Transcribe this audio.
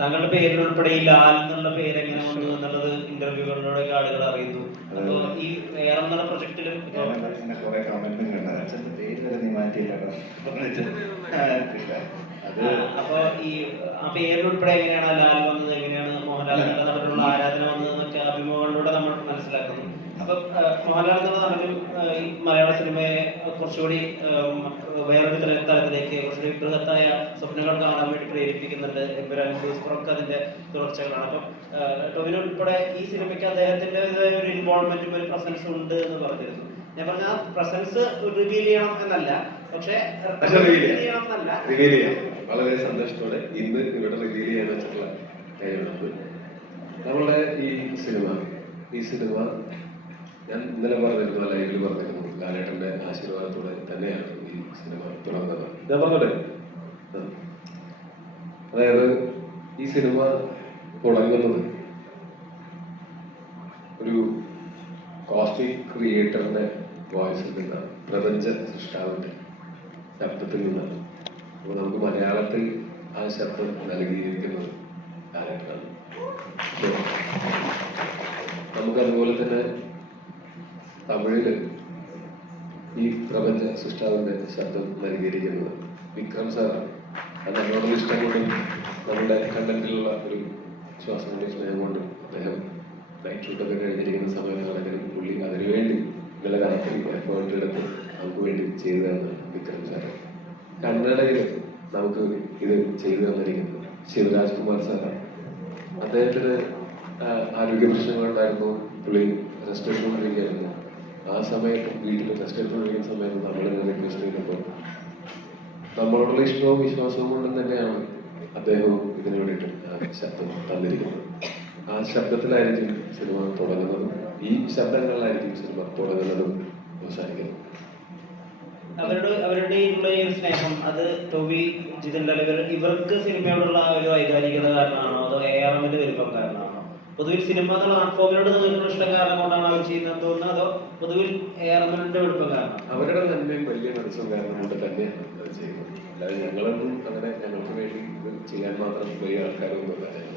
താങ്കളുടെ പേരിലുൾപ്പെടെ ഈ ലാൽ എന്നുള്ള പേര് എങ്ങനെ വന്നു എന്നുള്ളത് ഇന്റർവ്യൂകളിലൂടെ ആളുകൾ അറിയുന്നു. അപ്പൊ ഈ ഏറെ എന്നുള്ള പ്രൊജക്റ്റിലും കുറെ കമന്റും കണ്ടത് അച്ഛന്റെ പേര് വരെ നീ മാറ്റിയില്ലല്ലോ. അപ്പൊ ഈ ആ പേരിലുൾപ്പെടെ എങ്ങനെയാണ് ലാൽ വന്നത്, എങ്ങനെയാണ് മോഹൻലാലിന്റെ തമ്മിലുള്ള ആരാധന വന്നതെന്നൊക്കെ അഭിമുഖങ്ങളിലൂടെ നമ്മൾ മനസ്സിലാക്കുന്നു. അപ്പൊ മോഹൻലാൽ എന്ന നടനും ഈ മലയാള സിനിമയെ കുറച്ചുകൂടി വേറൊരു തലത്തിലേക്ക് കുറച്ചുകൂടി ബൃഹത്തായ സ്വപ്നങ്ങൾ കാണാൻ വേണ്ടി പ്രേരിപ്പിക്കുന്നുണ്ട്. ഒക്കെ അതിന്റെ തുടർച്ചകളാണ്. അപ്പം ടൊവിനോ ഉൾപ്പെടെ ഈ സിനിമയ്ക്ക് അദ്ദേഹത്തിന്റെ ഒരു ഇൻവോൾവ്മെന്റും ഒരു പ്രസൻസ് ഉണ്ട് എന്ന് പറഞ്ഞിരുന്നു. ഞാൻ പറഞ്ഞ ആ പ്രസൻസ് റിവീൽ ചെയ്യണം എന്നല്ല, പക്ഷെ വളരെ സന്തോഷത്തോടെ ഇന്ന് ഇവിടെ റിവീൽ ചെയ്യാൻ വെച്ചിട്ടുള്ള കാര്യമാണ്. നമ്മളുടെ ഈ സിനിമ ഞാൻ ഇന്നലെ പറഞ്ഞിരുന്നു, ലൈവിൽ പറഞ്ഞിരുന്നു, ലാലേട്ടന്റെ ആശീർവാദത്തോടെ തന്നെയാണ് ഈ സിനിമ തുടങ്ങുന്നത്. ഞാൻ പറഞ്ഞോട്ടെ, അതായത് ഈ സിനിമ തുടങ്ങുന്നത് ഒരു കോസ്മിക് ക്രിയേറ്ററിന്റെ വോയിസിൽ നിന്നാണ്, പ്രപഞ്ച സൃഷ്ടാവിന്റെ ശബ്ദത്തിൽ നിന്നാണ്. അപ്പോൾ നമുക്ക് മലയാളത്തിൽ ആ ശബ്ദം നൽകിയിരിക്കുന്നത് ലാലേട്ടനാണ്. നമുക്കതുപോലെ തന്നെ തമിഴില് ഈ പ്രപഞ്ച സൃഷ്ടാവിന്റെ ശബ്ദം നൽകിയിരിക്കുന്നത് വിക്രം സാറാണ്. അത് നമ്മളോടുള്ള ഇഷ്ടം കൊണ്ടും നമ്മുടെ കണ്ടന്റിലുള്ള ഒരു വിശ്വാസം കൊണ്ടും സ്നേഹം കൊണ്ടും അദ്ദേഹം നൈറ്റ് ഷൂട്ടൊക്കെ കഴിഞ്ഞിരിക്കുന്ന സമയത്താണെങ്കിലും പുള്ളി അതിനുവേണ്ടി ഇന്നലെ രാത്രി എഫേർട്ട് എടുത്ത് നമുക്ക് വേണ്ടി ചെയ്തു തന്നതാണ് വിക്രം സാറ്. കന്നഡയിൽ നമുക്ക് ഇത് ചെയ്തു തന്നിരിക്കുന്നത് ശിവരാജ് കുമാർ സാറാണ്. അദ്ദേഹത്തിന് ആരോഗ്യ പ്രശ്നങ്ങളുണ്ടായിരുന്നു, പുള്ളി റെസ്റ്റ് എടുത്തുകൊണ്ടിരിക്കുകയായിരുന്നു. ആ സമയത്ത് വീട്ടിൽ റെസ്റ്റ് എടുത്തുകൊണ്ടിരിക്കുന്ന സമയത്ത് നമ്മൾ റിക്വസ്റ്റ് ചെയ്തപ്പോൾ നമ്മളോടുള്ള ഇഷ്ടവും വിശ്വാസവും കൊണ്ടും തന്നെയാണ് അദ്ദേഹവും ഇതിനു വേണ്ടിയിട്ട് ശബ്ദം തന്നിരിക്കുന്നത്. ആ ശബ്ദത്തിലായിരിക്കും സിനിമ തുടങ്ങുന്നതും ഈ ശബ്ദങ്ങളിലായിരിക്കും സിനിമ തുടങ്ങുന്നതും അവസാനിക്കുന്നത്. അവരുടെ ഒരു സ്നേഹം അത് ടോവി, ജിതിൻ ലാൽ ഇവർക്ക് സിനിമയോടുള്ള ഒരു വൈകാരികത കാരണമാണോ അതോ ARMന്റെ വലുപ്പം കാരണമാണോ? പൊതുവിൽ സിനിമ എന്നുള്ള ആർട്ട്ഫോമിനോട് നിങ്ങൾക്കുള്ള ഇഷ്ടം കാരണം കൊണ്ടാണ് അവർ ചെയ്യുന്നത് തോന്നുന്നത്, അതോ പൊതുവിൽ ARMന്റെ വലുപ്പം കാരണം? അവരുടെ നന്മയും വലിയ മനസ്സും കാരണം കൊണ്ട് തന്നെയാണ് അത് ചെയ്യുന്നത്. അല്ലാതെ ഞങ്ങളൊന്നും അങ്ങനെ ഞങ്ങൾക്ക് വേണ്ടി ഇത് ചെയ്യാൻ മാത്രം വലിയ ആൾക്കാരൊന്നും അല്ല.